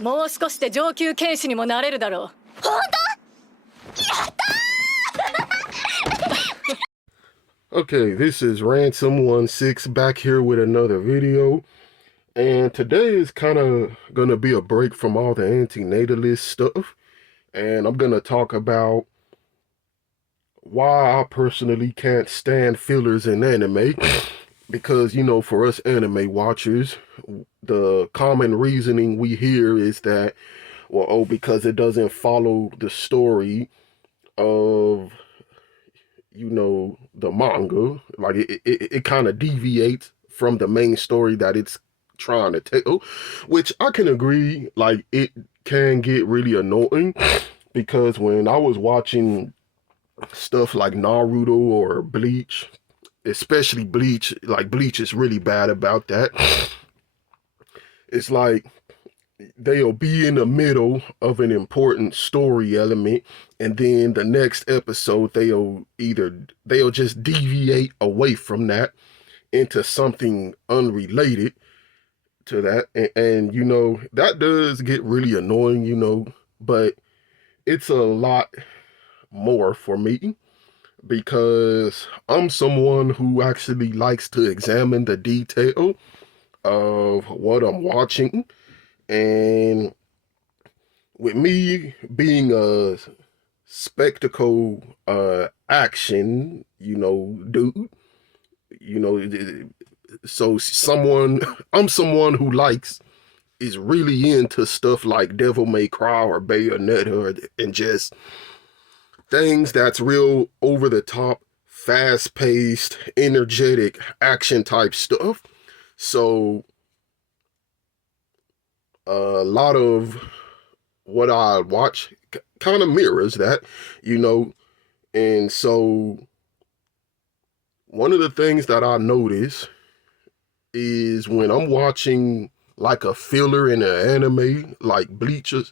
もう少しで上級剣士にもなれるだろう。本当？やったーOkay, this is Ransom16 back here with another video. And today is kind of going to be a break from all the antinatalist stuff. And I'm going to talk about why I personally can't stand fillers in anime. Because, you know, for us anime watchers, the common reasoning we hear is that, well, oh, because it doesn't follow the story of, you know, the manga. Like, it kind of deviates from the main story that it's trying to tell, which I can agree, like, it can get really annoying. Because when I was watching stuff like Naruto or Bleach, especially Bleach, like Bleach is really bad about that. It's like they'll be in the middle of an important story element, and then the next episode they'll just deviate away from that into something unrelated to that. And you know, that does get really annoying, you know, but it's a lot more for me because I'm someone who actually likes to examine the detail of what I'm watching. And with me being a spectacle action, you know, dude, you know, I'm someone who is really into stuff like Devil May Cry or Bayonetta and just things that's real over the top, fast paced, energetic action type stuff. So a lot of what I watch kind of mirrors that, you know. And so one of the things that I notice is when I'm watching like a filler in an anime like Bleachers,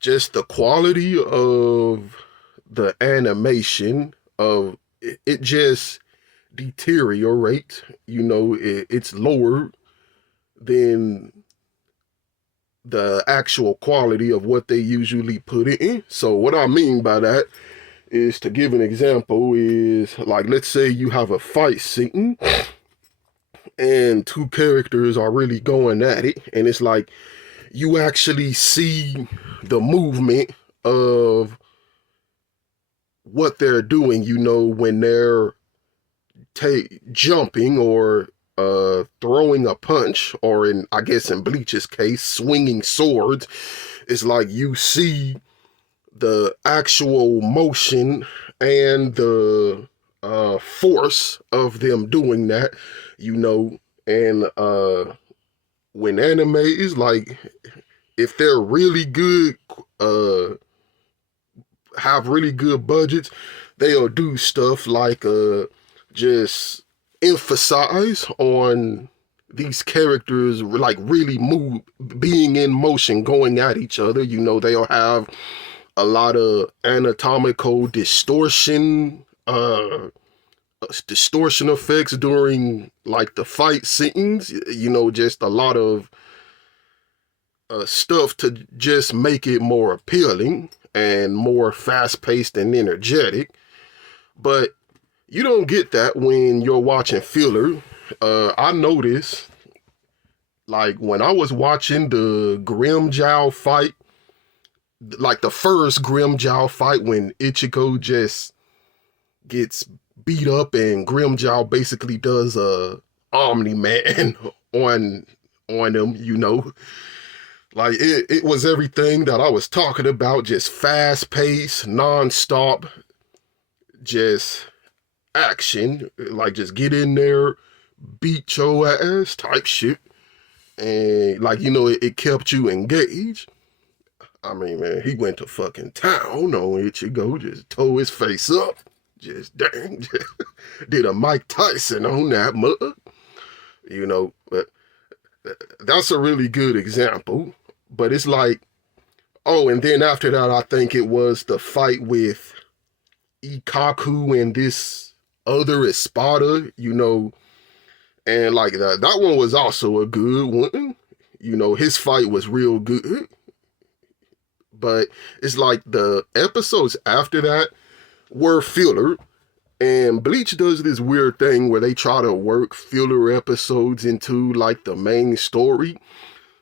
just the quality of the animation of it just deteriorates. You know, it's lower than the actual quality of what they usually put in. So what I mean by that is, to give an example, is like, let's say you have a fight scene and two characters are really going at it, and it's like you actually see the movement of what they're doing, you know, when they're jumping or throwing a punch, or I guess in Bleach's case, swinging swords. It's like you see the actual motion and the force of them doing that, you know. And when anime is like, if they're really good, have really good budgets, they'll do stuff like just emphasize on these characters like really being in motion, going at each other. You know, they'll have a lot of anatomical distortion effects during like the fight scenes, you know, just a lot of stuff to just make it more appealing and more fast-paced and energetic. But you don't get that when you're watching filler. I noticed, like, when I was watching the Grimmjow fight, like the first Grimmjow fight, when Ichigo just gets beat up and Grimmjow basically does a Omni-Man on him, you know. Like, it was everything that I was talking about, just fast-paced, non-stop, just action, like just get in there, beat your ass type shit. And like, you know, it kept you engaged. I mean, man, he went to fucking town on Ichigo, just tore his face up, just dang, just did a Mike Tyson on that mug, you know. But that's a really good example. But it's like, oh, and then after that, I think it was the fight with Ikaku and this other Espada, you know. And like that one was also a good one, You know, his fight was real good. But it's like the episodes after that were filler. And Bleach does this weird thing where they try to work filler episodes into like the main story.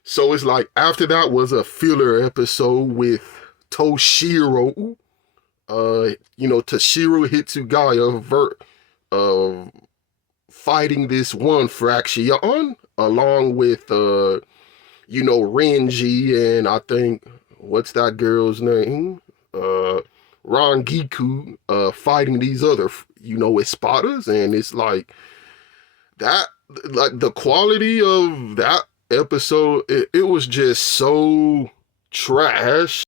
So it's like after that was a filler episode with Toshiro, Toshiro Hitsugaya fighting this one fraction along with Renji and I think what's that girl's name? Rangiku fighting these other, Espadas, and it's like that, like the quality of that episode, it was just so trash.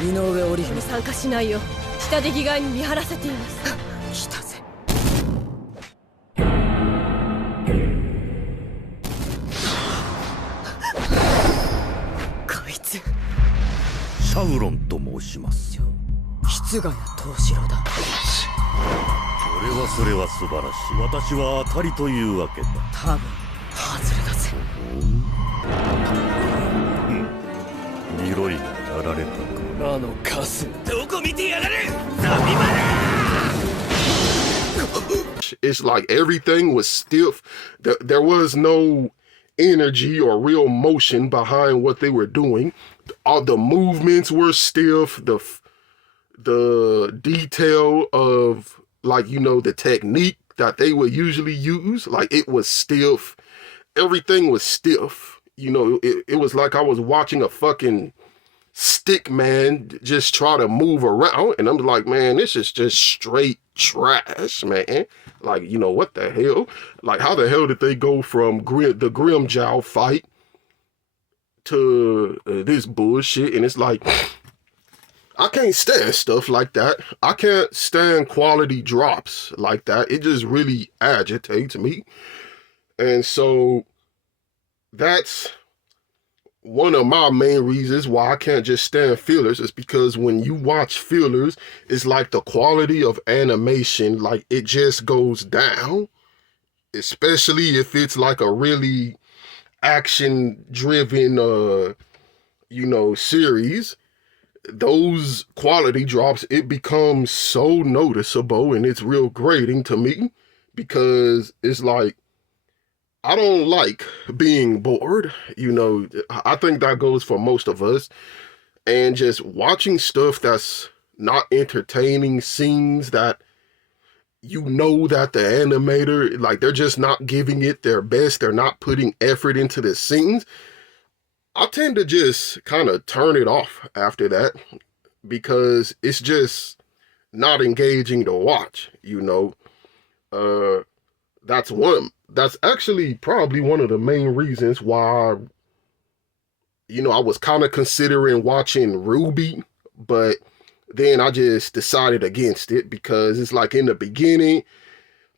井上織姫参加しないよ。下で着替えに見張らせています。来たぜ。こいつ。シャウロンと申します。筆ヶ谷藤四郎だ。それは素晴らしい。私は当たりというわけだ。多分外れだぜ。ギロイがやられたか。あのカスどこ見てやがる。ザビバラ。It's like everything was stiff. There was no energy or real motion behind what they were doing. All the movements were stiff. The detail of the technique that they would usually use, like it was stiff. Everything was stiff. It was like I was watching a fucking stick man just try to move around, and I'm like, man, this is just straight trash, man. Like, what the hell? Like, how the hell did they go from the Grimmjow fight to this bullshit? And it's like, I can't stand stuff like that. I can't stand quality drops like that. It just really agitates me. And so that's one of my main reasons why I can't just stand fillers, is because when you watch fillers, it's like the quality of animation, like it just goes down, especially if it's like a really action driven, series. Those quality drops, it becomes so noticeable, and it's real grating to me, because it's like, I don't like being bored. I think that goes for most of us. And just watching stuff that's not entertaining, scenes that that the animator, like, they're just not giving it their best. They're not putting effort into the scenes. I tend to just kind of turn it off after that, because it's just not engaging to watch, That's actually probably one of the main reasons why, I was kind of considering watching RWBY, but then I just decided against it, because it's like in the beginning,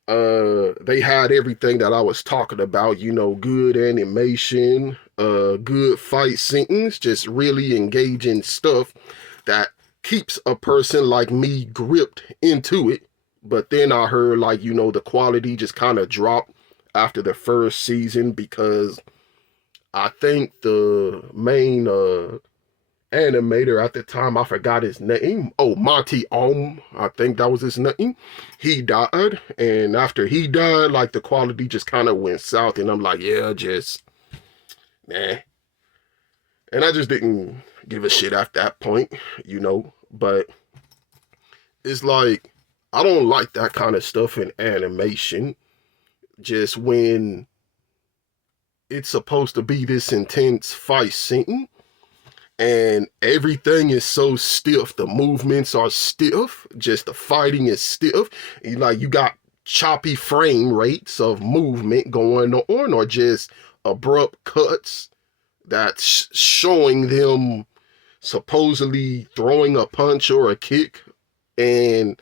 they had everything that I was talking about, good animation, good fight scenes, just really engaging stuff that keeps a person like me gripped into it. But then I heard the quality just kind of dropped after the first season, because I think the main animator at the time, I forgot his name. Oh, Monty Oum, I think that was his name. He died, and after he died, the quality just kind of went south, and I'm like, yeah, just, nah. And I just didn't give a shit at that point, but it's like, I don't like that kind of stuff in animation. Just when it's supposed to be this intense fight scene and everything is so stiff, the movements are stiff, just the fighting is stiff. You got choppy frame rates of movement going on, or just abrupt cuts that's showing them supposedly throwing a punch or a kick, and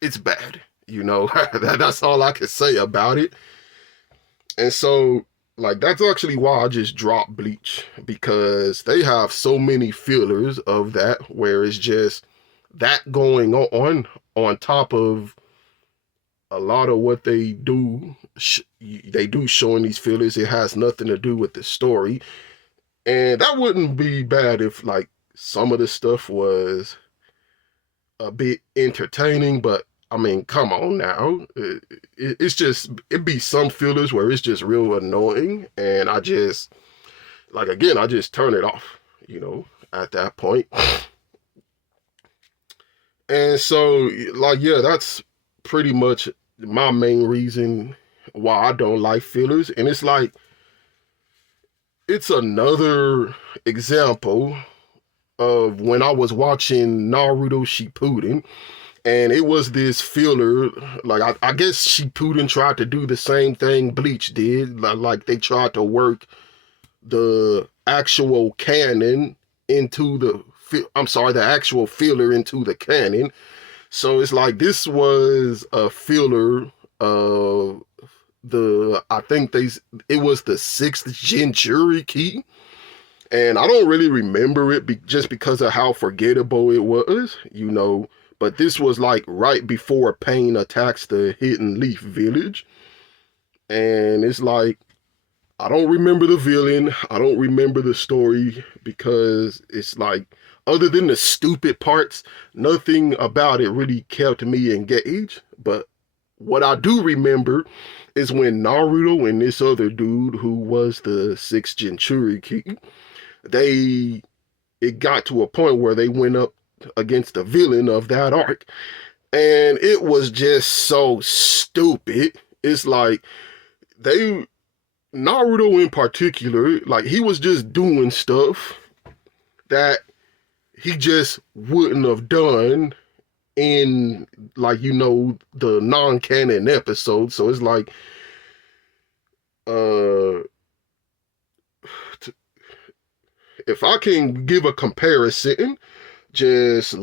it's bad, that's all I can say about it. And so, that's actually why I just dropped Bleach, because they have so many fillers of that, where it's just that going on top of a lot of what they do, they do show in these fillers, it has nothing to do with the story. And that wouldn't be bad if, like, some of the stuff was a bit entertaining, but I mean, come on now. It's just, it'd be some fillers where it's just real annoying. And I just, like, again, I just turn it off, at that point. And so, like, yeah, that's pretty much my main reason why I don't like fillers. And it's like, it's another example of when I was watching Naruto Shippuden, and it was this filler, like, I guess Shippuden tried to do the same thing Bleach did, like they tried to work the actual canon into the actual filler into the canon. So it's like, this was a filler of I think it was the 6th Jinchuriki. And I don't really remember it just because of how forgettable it was, But this was like right before Pain attacks the Hidden Leaf Village. And it's like, I don't remember the villain. I don't remember the story, because it's like, other than the stupid parts, nothing about it really kept me engaged. But what I do remember is when Naruto and this other dude, who was the 6th Jinchuriki, it got to a point where they went up against the villain of that arc, and it was just so stupid. It's like, Naruto in particular, like, he was just doing stuff that he just wouldn't have done in, like, the non-canon episode. So it's like, if I can give a comparison, just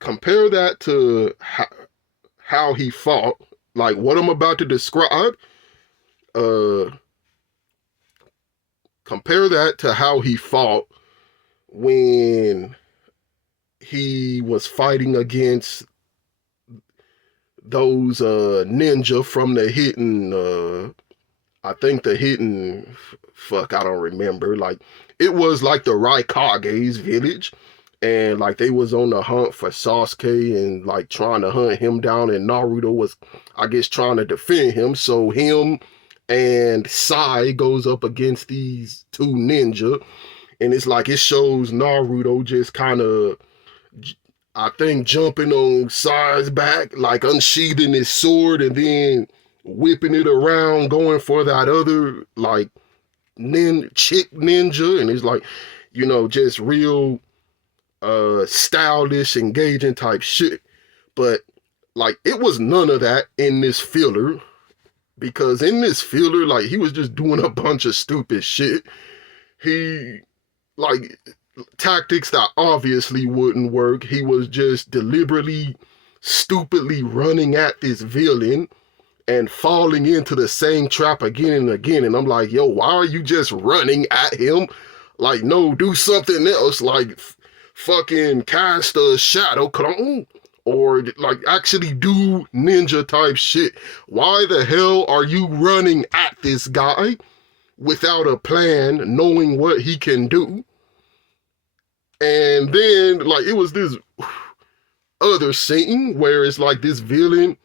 compare that to how he fought, like what I'm about to describe. Compare that to how he fought when he was fighting against those ninja from the hidden, I think the hidden, I don't remember. Like, it was like the Raikage's village, and like they was on the hunt for Sasuke and like trying to hunt him down, and Naruto was, I guess, trying to defend him. So him and Sai goes up against these two ninja, and it's like, it shows Naruto just kind of, I think, jumping on Sai's back, like unsheathing his sword and then whipping it around, going for that other like chick ninja. And it's like, just real stylish, engaging type shit. But like, it was none of that in this filler, because in this filler, like, he was just doing a bunch of stupid shit. He, like, tactics that obviously wouldn't work. He was just deliberately, stupidly running at this villain and falling into the same trap again and again. And I'm like, yo, why are you just running at him? Like, no, do something else, like fucking cast a shadow clone, or like actually do ninja type shit. Why the hell are you running at this guy without a plan, knowing what he can do? And then, like, it was this other scene where it's like this villain,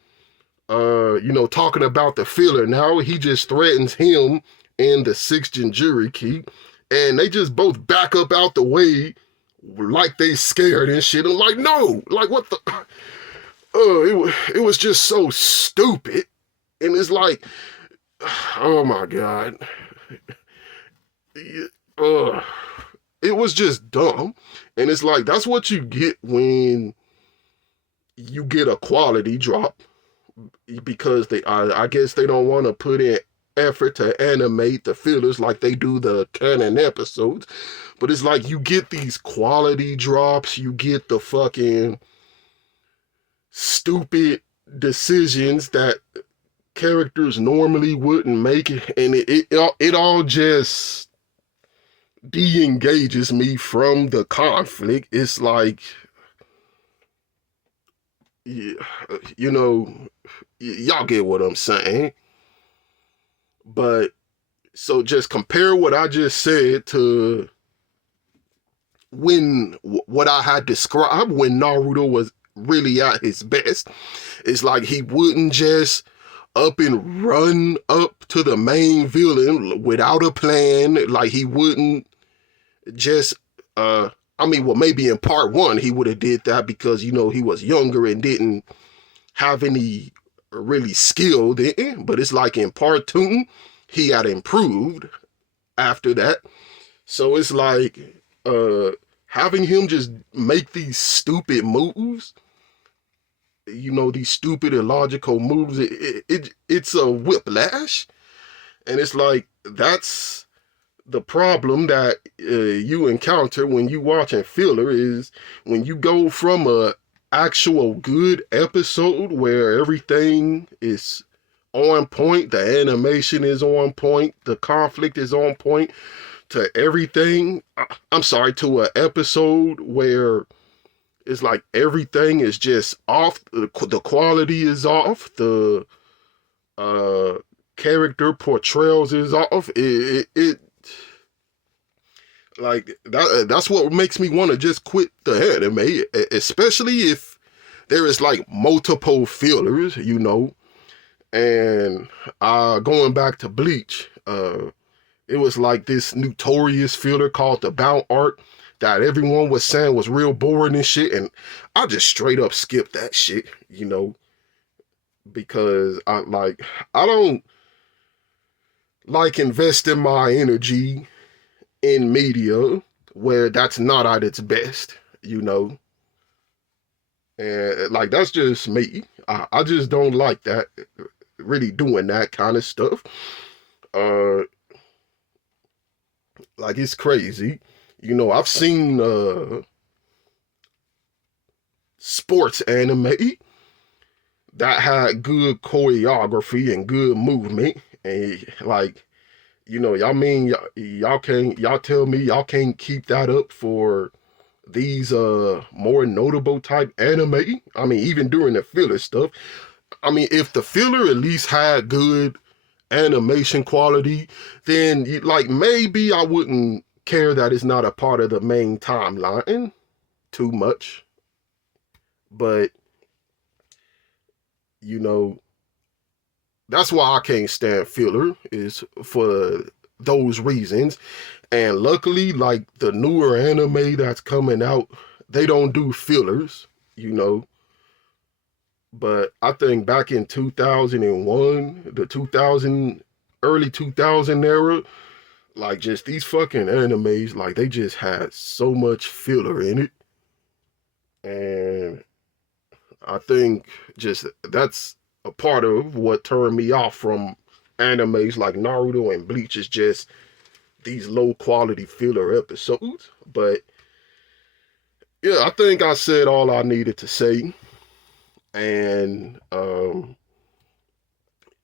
talking about the filler. Now he just threatens him and the 6th Jinchuriki, and they just both back up out the way like they scared and shit. I'm like, no, like, what the? It was just so stupid, and it's like, oh my god, it was just dumb. And it's like, that's what you get when you get a quality drop, because I guess they don't want to put in effort to animate the fillers like they do the canon episodes. But it's like, you get these quality drops, you get the fucking stupid decisions that characters normally wouldn't make, and it all just de-engages me from the conflict. It's like, yeah, you know, y'all get what I'm saying. But so just compare what I just said to when what I had described when Naruto was really at his best. It's like he wouldn't just up and run up to the main villain without a plan. Like he wouldn't just I mean, well, maybe in part one he would have did that because you know he was younger and didn't have any really skill then. But it's like in part two he had improved after that. So it's like having him just make these stupid moves, you know, these stupid illogical moves, it's a whiplash. And it's like that's the problem that you encounter when you watching filler is when you go from a actual good episode where everything is on point, the animation is on point, the conflict is on point, to everything. I'm sorry, to an episode where it's like everything is just off. The quality is off. The character portrayals is off. It like that. That's what makes me want to just quit the anime, especially if there is like multiple fillers, you know. And going back to Bleach, it was like this notorious filler called the Bound Arc that everyone was saying was real boring and shit. And I just straight up skipped that shit, you know, because I don't like investing my energy in media where that's not at its best, you know. And like, that's just me. I just don't like that, really doing that kind of stuff. Like, it's crazy. You know, I've seen sports anime that had good choreography and good movement. And like, you know, y'all tell me y'all can't keep that up for these more notable type anime? I mean, even during the filler stuff. I mean, if the filler at least had good animation quality, then like maybe I wouldn't care that it's not a part of the main timeline too much. But you know, that's why I can't stand filler, is for those reasons. And luckily, like the newer anime that's coming out, they don't do fillers, you know. But I think back in 2001, the 2000, early 2000 era, like just these fucking animes, like they just had so much filler in it. And I think just that's a part of what turned me off from animes like Naruto and Bleach, is just these low quality filler episodes. But yeah, I think I said all I needed to say. And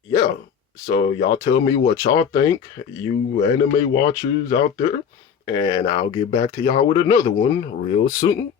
yeah, so y'all tell me what y'all think, you anime watchers out there, and I'll get back to y'all with another one real soon.